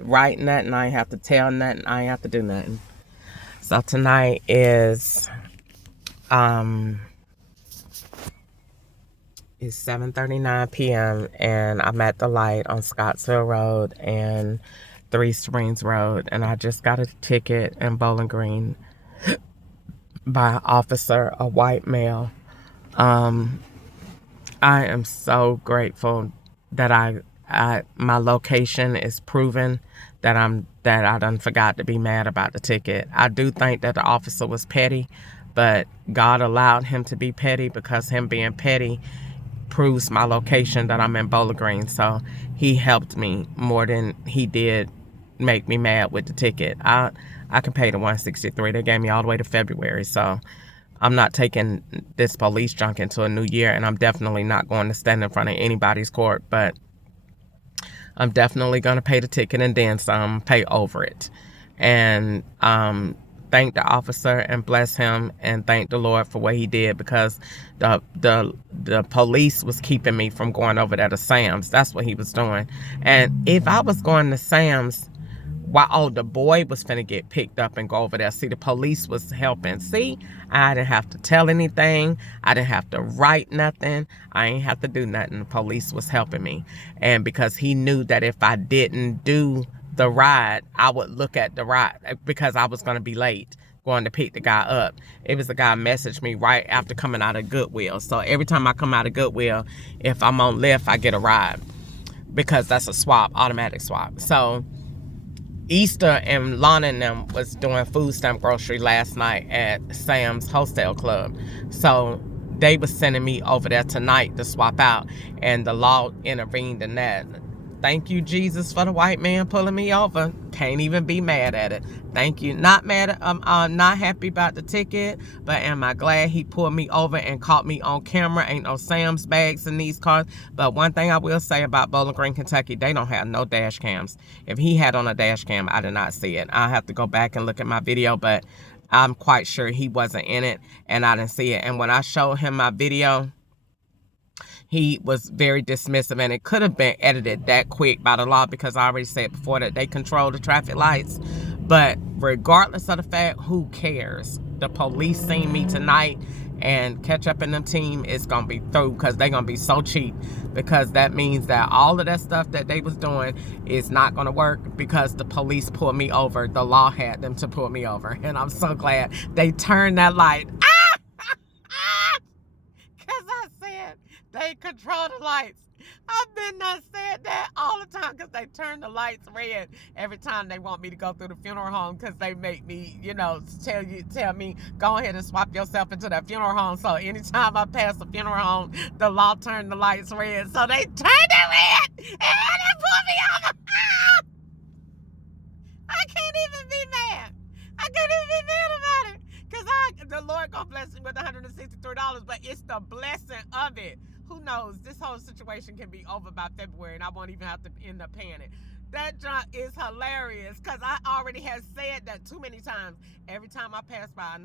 write nothing. I ain't have to tell nothing. I ain't have to do nothing. So tonight is um it's 7:39 p.m. and I'm at the light on Scottsville Road and Three Springs Road, and I just got a ticket in Bowling Green by an officer, a white male. Um, I am so grateful that my location is proven that I done forgot to be mad about the ticket. I do think that the officer was petty, but God allowed him to be petty because him being petty proves my location that I'm in Bowling Green. So he helped me more than he did make me mad with the ticket. I can pay the 163. They gave me all the way to February. So I'm not taking this police junk into a new year, and I'm definitely not going to stand in front of anybody's court, but I'm definitely going to pay the ticket and then some, pay over it. And thank the officer and bless him and thank the Lord for what he did, because the police was keeping me from going over there to Sam's. That's what he was doing. And if I was going to Sam's, the boy was finna get picked up and go over there. See, the police was helping. See, I didn't have to tell anything. I didn't have to write nothing. I ain't have to do nothing. The police was helping me. And because he knew that if I didn't do the ride, I would look at the ride because I was going to be late going to pick the guy up. It was the guy messaged me right after coming out of Goodwill. So every time I come out of Goodwill, if I'm on Lyft, I get a ride because that's a swap, automatic swap. So Easter and Lana and them was doing food stamp grocery last night at Sam's Hostel Club. So they was sending me over there tonight to swap out, and the law intervened in that. Thank you, Jesus, for the white man pulling me over. Can't even be mad at it. Thank you. Not mad at, not happy about the ticket, but am I glad he pulled me over and caught me on camera. Ain't no Sam's bags in these cars. But one thing I will say about Bowling Green, Kentucky, they don't have no dash cams. If he had on a dash cam, I did not see it. I'll have to go back and look at my video, but I'm quite sure he wasn't in it and I didn't see it. And when I showed him my video, he was very dismissive, and it could have been edited that quick by the law because I already said before that they control the traffic lights. But regardless of the fact, who cares? The police seen me tonight, and Ketchup and them team is going to be through because they're going to be so cheap, because that means that all of that stuff that they was doing is not going to work because the police pulled me over. The law had them to pull me over, and I'm so glad they turned that light. Because I said they control the lights. I've been not saying that all the time because they turn the lights red every time they want me to go through the funeral home, because they make me, tell me, go ahead and swap yourself into that funeral home. So anytime I pass the funeral home, the law turned the lights red. So they turned it red and they pulled me over. I can't even be mad. I can't even be mad about it. Because the Lord gonna bless me with $163, but it's the blessing of it. Who knows? This whole situation can be over by February and I won't even have to end up paying it. That junk is hilarious because I already have said that too many times. Every time I pass by a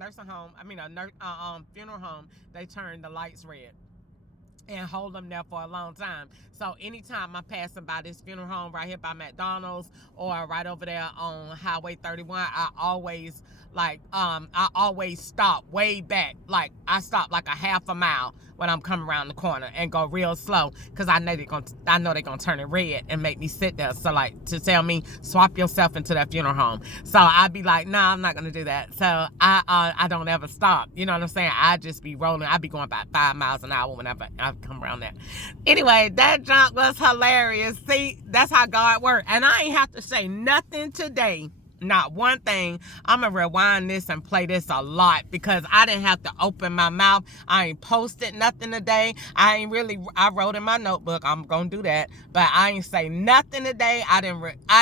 funeral home, they turn the lights red and hold them there for a long time. So anytime I'm passing by this funeral home right here by McDonald's or right over there on Highway 31, I always stop way back. Like I stop like a half a mile when I'm coming around the corner and go real slow because I know they're gonna turn it red and make me sit there. So like to tell me swap yourself into that funeral home. So I'd be like, nah, I'm not gonna do that. So I don't ever stop. You know what I'm saying? I just be rolling. I be going about 5 miles an hour whenever I come around there. Anyway, that junk was hilarious. See, that's how God works. And I ain't have to say nothing today. Not one thing. I'm going to rewind this and play this a lot because I didn't have to open my mouth. I ain't posted nothing today. I wrote in my notebook. I'm going to do that. But I ain't say nothing today. I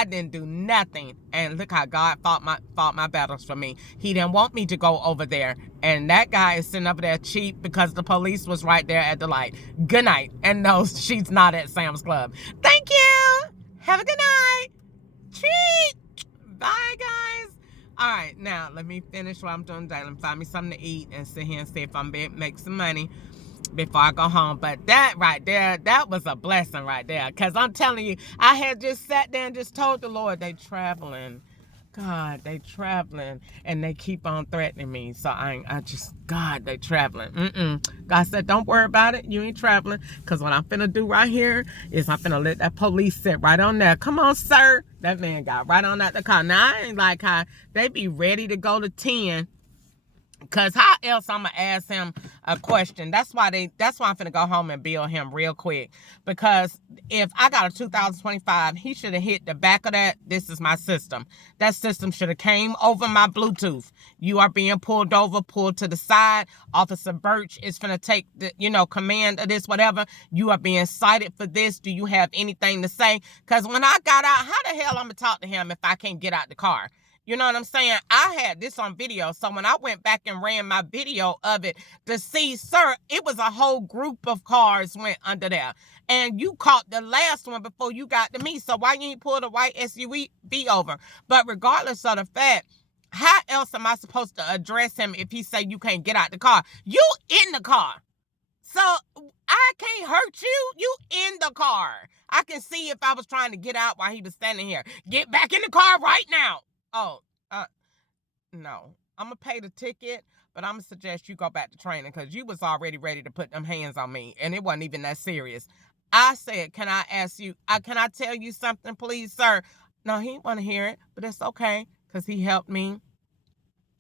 didn't do nothing. And look how God fought my battles for me. He didn't want me to go over there. And that guy is sitting over there cheap because the police was right there at the light. Good night. And no, she's not at Sam's Club. Thank you. Have a good night. Treat. Bye, guys. All right, now let me finish what I'm doing today. Let me find me something to eat and sit here and see if I'm able to make some money. before I go home. But that right there, that was a blessing right there. Because I'm telling you, I had just sat there and just told the Lord, they traveling. God, they traveling. And they keep on threatening me. So God, they traveling. God said, don't worry about it. You ain't traveling. Because what I'm finna do right here is I'm finna let that police sit right on there. Come on, sir. That man got right on out the car. Now, I ain't like how they be ready to go to 10. Cause how else I'm gonna ask him a question? That's why I'm finna go home and bill him real quick. Because if I got a 2025, he should have hit the back of that. This is my system. That system should have came over my Bluetooth. You are being pulled over, pulled to the side. Officer Birch is finna take the, command of this, whatever. You are being cited for this. Do you have anything to say? Cause when I got out, how the hell I'm gonna talk to him if I can't get out the car? You know what I'm saying? I had this on video. So when I went back and ran my video of it to see, sir, it was a whole group of cars went under there. And you caught the last one before you got to me. So why you ain't pull the white SUV over? But regardless of the fact, how else am I supposed to address him if he say you can't get out the car? You in the car. So I can't hurt you. You in the car. I can see if I was trying to get out while he was standing here. Get back in the car right now. Oh, no. I'm going to pay the ticket, but I'm going to suggest you go back to training because you was already ready to put them hands on me, and it wasn't even that serious. I said, can I ask you, can I tell you something, please, sir? No, he didn't want to hear it, but it's okay because he helped me.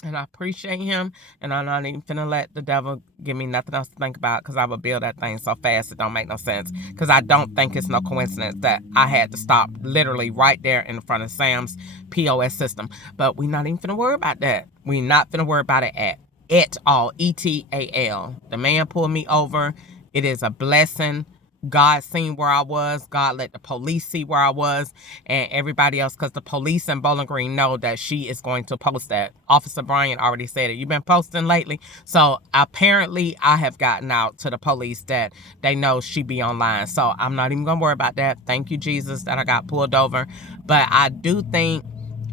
And I appreciate him, and I'm not even finna let the devil give me nothing else to think about because I will build that thing so fast it don't make no sense. Because I don't think it's no coincidence that I had to stop literally right there in front of Sam's POS system. But we not even finna worry about that. We not finna worry about it at all. ETAL. The man pulled me over. It is a blessing. God seen where I was. God let the police see where I was and everybody else, because the police in Bowling Green know that she is going to post that. Officer Brian already said it. You've been posting lately. So apparently I have gotten out to the police that they know she be online. So I'm not even going to worry about that. Thank you, Jesus, that I got pulled over. But I do think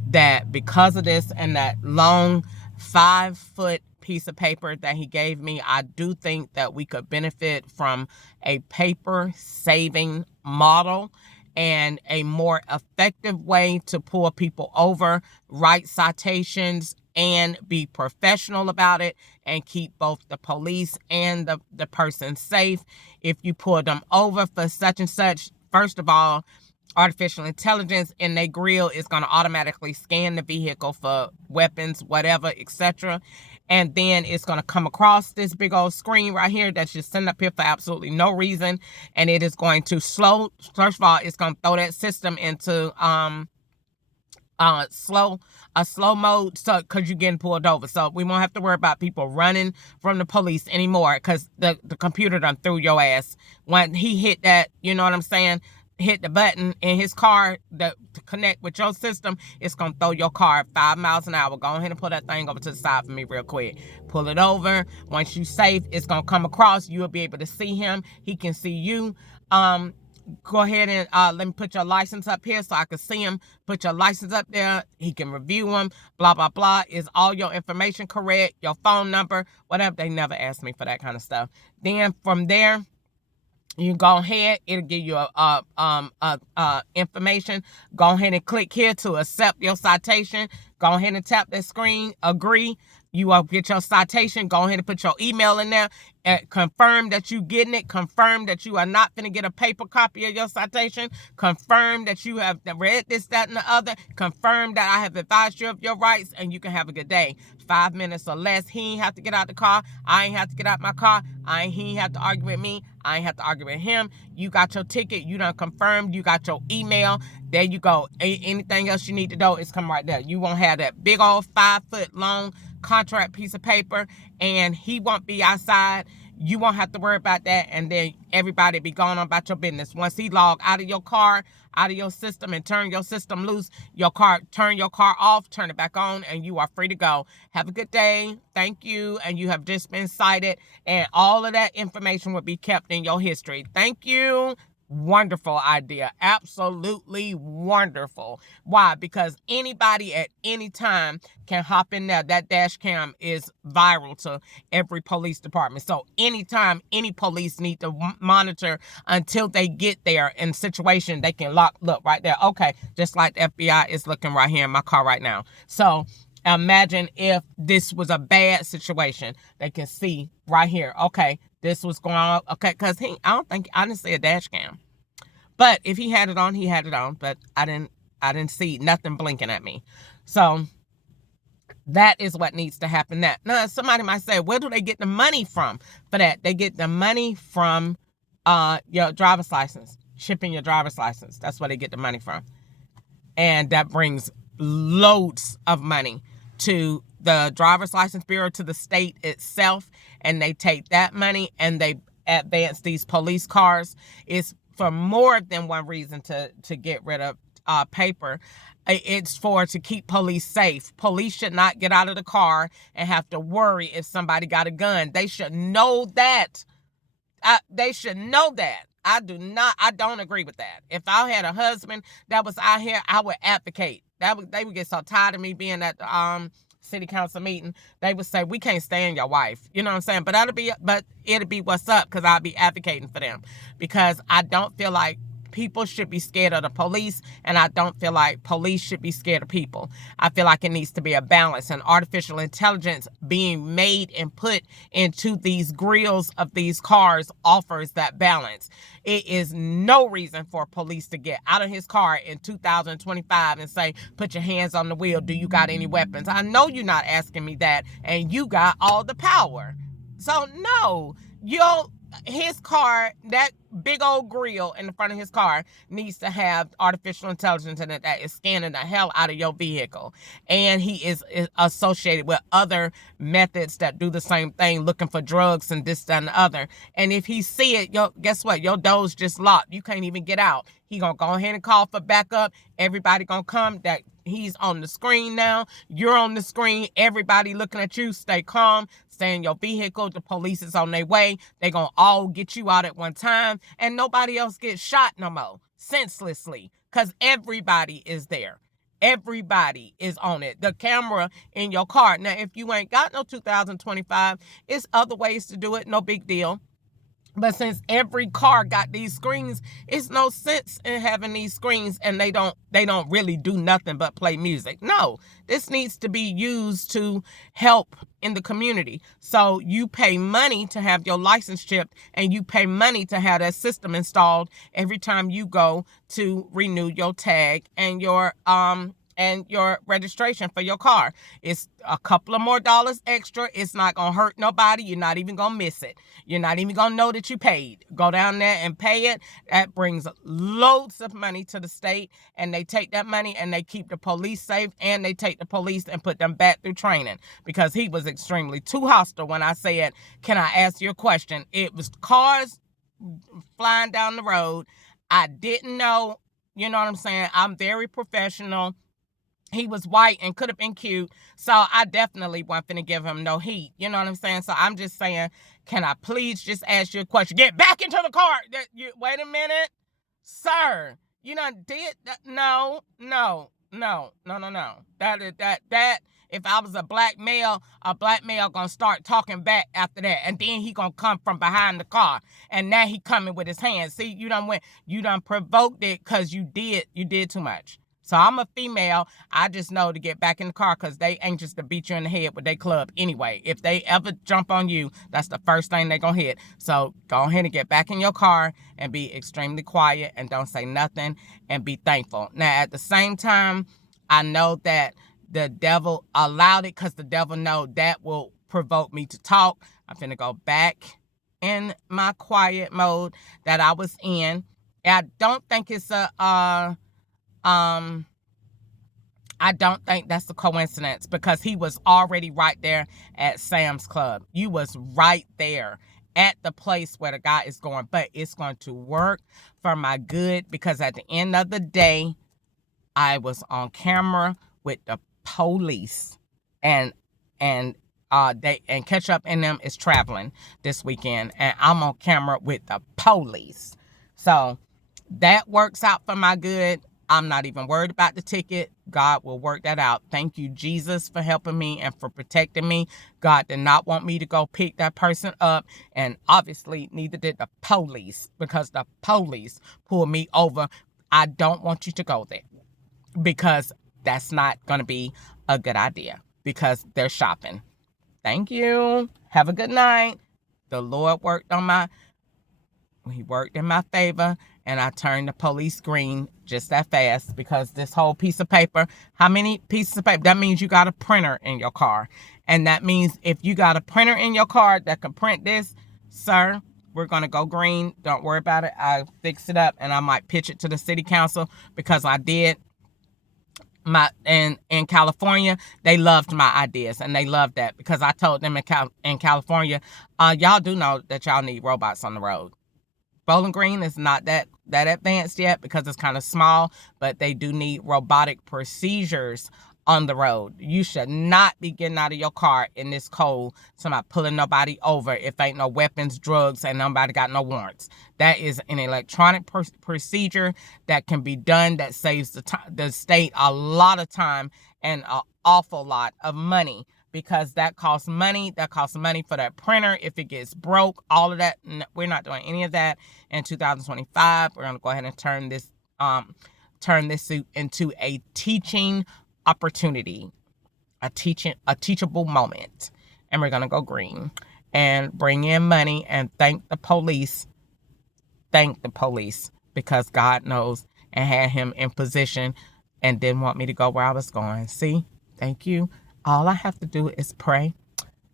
that because of this and that long 5-foot piece of paper that he gave me, I do think that we could benefit from a paper saving model and a more effective way to pull people over, write citations, and be professional about it and keep both the police and the person safe. If you pull them over for such and such, first of all, artificial intelligence in their grill is going to automatically scan the vehicle for weapons, whatever, etc. And then it's going to come across this big old screen right here that's just sitting up here for absolutely no reason. And it is going to first of all, it's going to throw that system into slow mode, so because you're getting pulled over. So we won't have to worry about people running from the police anymore because the computer done threw your ass. When he hit that, you know what I'm saying, hit the button in his car to connect with your system, it's going to throw your car 5 miles an hour. Go ahead and pull that thing over to the side for me real quick. Pull it over. Once you safe, it's going to come across. You'll be able to see him. He can see you. Go ahead and let me put your license up here so I can see him. Put your license up there. He can review them. Blah, blah, blah. Is all your information correct? Your phone number, whatever. They never ask me for that kind of stuff. Then from there, you go ahead, it'll give you information. Go ahead and click here to accept your citation. Go ahead and tap that screen, agree. You will get your citation. Go ahead and put your email in there. Confirm that you getting it. Confirm that you are not going to get a paper copy of your citation. Confirm that you have read this, that, and the other. Confirm that I have advised you of your rights, and you can have a good day. 5 minutes or less. He ain't have to get out the car. I ain't have to get out my car. He ain't have to argue with me. I ain't have to argue with him. You got your ticket. You done confirmed. You got your email. There you go. Anything else you need to know is coming right there. You won't have that big old 5-foot long contract piece of paper, and he won't be outside. You won't have to worry about that, and then everybody be going on about your business. Once he log out of your car, out of your system, and turn your system loose, turn your car off, turn it back on, and you are free to go. Have a good day. Thank you, and you have just been cited, and all of that information will be kept in your history. Thank you. Wonderful idea. Absolutely wonderful. Why? Because anybody at any time can hop in there. That dash cam is viral to every police department. So anytime any police need to monitor until they get there in situation, they can look right there. Okay, just like the FBI is looking right here in my car right now. So imagine if this was a bad situation. They can see right here. Okay, this was going on. Okay, because I didn't see a dash cam. But if he had it on, he had it on. But I didn't see nothing blinking at me. So that is what needs to happen. Now somebody might say, where do they get the money from for that? They get the money from your driver's license, shipping your driver's license. That's where they get the money from. And that brings loads of money to the driver's license bureau, to the state itself, and they take that money and they advance these police cars. It's for more than one reason to get rid of paper. It's to keep police safe. Police should not get out of the car and have to worry if somebody got a gun. They should know that. They should know that. I don't agree with that. If I had a husband that was out here, I would advocate. They would get so tired of me being at the city council meeting. They would say, we can't stand your wife. You know what I'm saying? But it'll be what's up, because I'll be advocating for them. Because I don't feel like people should be scared of the police, and I don't feel like police should be scared of people. I feel like it needs to be a balance, and artificial intelligence being made and put into these grills of these cars offers that balance. It is no reason for police to get out of his car in 2025 and say, put your hands on the wheel. Do you got any weapons? I know you're not asking me that, and you got all the power. So no, his car, that big old grill in the front of his car, needs to have artificial intelligence in it that is scanning the hell out of your vehicle. And he is associated with other methods that do the same thing, looking for drugs and this, that, and the other. And if he see it, guess what? Your door's just locked. You can't even get out. He gonna go ahead and call for backup. Everybody gonna come. That he's on the screen now. You're on the screen. Everybody looking at you. Stay calm. Stay in your vehicle. The police is on their way. They gonna all get you out at one time, and nobody else gets shot no more senselessly, because everybody is there. Everybody is on it. The camera in your car. Now, if you ain't got no 2025, it's other ways to do it. No big deal. But since every car got these screens, it's no sense in having these screens and they don't really do nothing but play music. No, this needs to be used to help in the community. So you pay money to have your license chipped, and you pay money to have that system installed every time you go to renew your tag and your registration for your car. It's a couple of more dollars extra. It's not going to hurt nobody. You're not even going to miss it. You're not even going to know that you paid. Go down there and pay it. That brings loads of money to the state, and they take that money and they keep the police safe, and they take the police and put them back through training, because he was extremely too hostile when I said, can I ask you a question? It was cars flying down the road. I didn't know, you know what I'm saying? I'm very professional. He was white and could have been cute, so I definitely wasn't finna give him no heat. You know what I'm saying? So I'm just saying, can I please just ask you a question? Get back into the car. Wait a minute, sir. You done did that? No. That. If I was a black male gonna start talking back after that, and then he gonna come from behind the car, and now he coming with his hands. See, you done provoked it, because you did too much. So I'm a female. I just know to get back in the car, because they anxious to beat you in the head with their club anyway. If they ever jump on you, that's the first thing they're going to hit. So go ahead and get back in your car and be extremely quiet and don't say nothing, and be thankful. Now, at the same time, I know that the devil allowed it, because the devil know that will provoke me to talk. I'm finna go back in my quiet mode that I was in. I don't think it's I don't think that's a coincidence, because he was already right there at Sam's Club. You was right there at the place where the guy is going. But it's going to work for my good, because at the end of the day, I was on camera with the police, and Ketchup and them is traveling this weekend, and I'm on camera with the police. So that works out for my good. I'm not even worried about the ticket. God will work that out. Thank you, Jesus, for helping me and for protecting me. God did not want me to go pick that person up. And obviously, neither did the police, because the police pulled me over. I don't want you to go there, because that's not going to be a good idea, because they're shopping. Thank you. Have a good night. The Lord worked in my favor, and I turned the police green just that fast, because this whole piece of paper, how many pieces of paper? That means you got a printer in your car. And that means if you got a printer in your car that can print this, sir, we're going to go green. Don't worry about it. I'll fix it up, and I might pitch it to the city council, because I did in California. They loved my ideas, and they loved that, because I told them in California, y'all do know that y'all need robots on the road. Bowling Green is not that advanced yet, because it's kind of small, but they do need robotic procedures on the road. You should not be getting out of your car in this cold, somebody pulling nobody over if ain't no weapons, drugs, and nobody got no warrants. That is an electronic procedure that can be done, that saves the state a lot of time and an awful lot of money, because that costs money. That costs money for that printer if it gets broke, all of that. We're not doing any of that in 2025. We're going to go ahead and turn this into a teaching opportunity, a teachable moment. And we're going to go green and bring in money and thank the police, because God knows and had him in position and didn't want me to go where I was going. See, thank you. All I have to do is pray,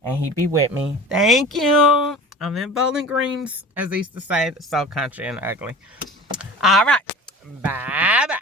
and he be with me. Thank you. I'm in Bowling Greens, as they used to say. So country and ugly. All right. Bye-bye.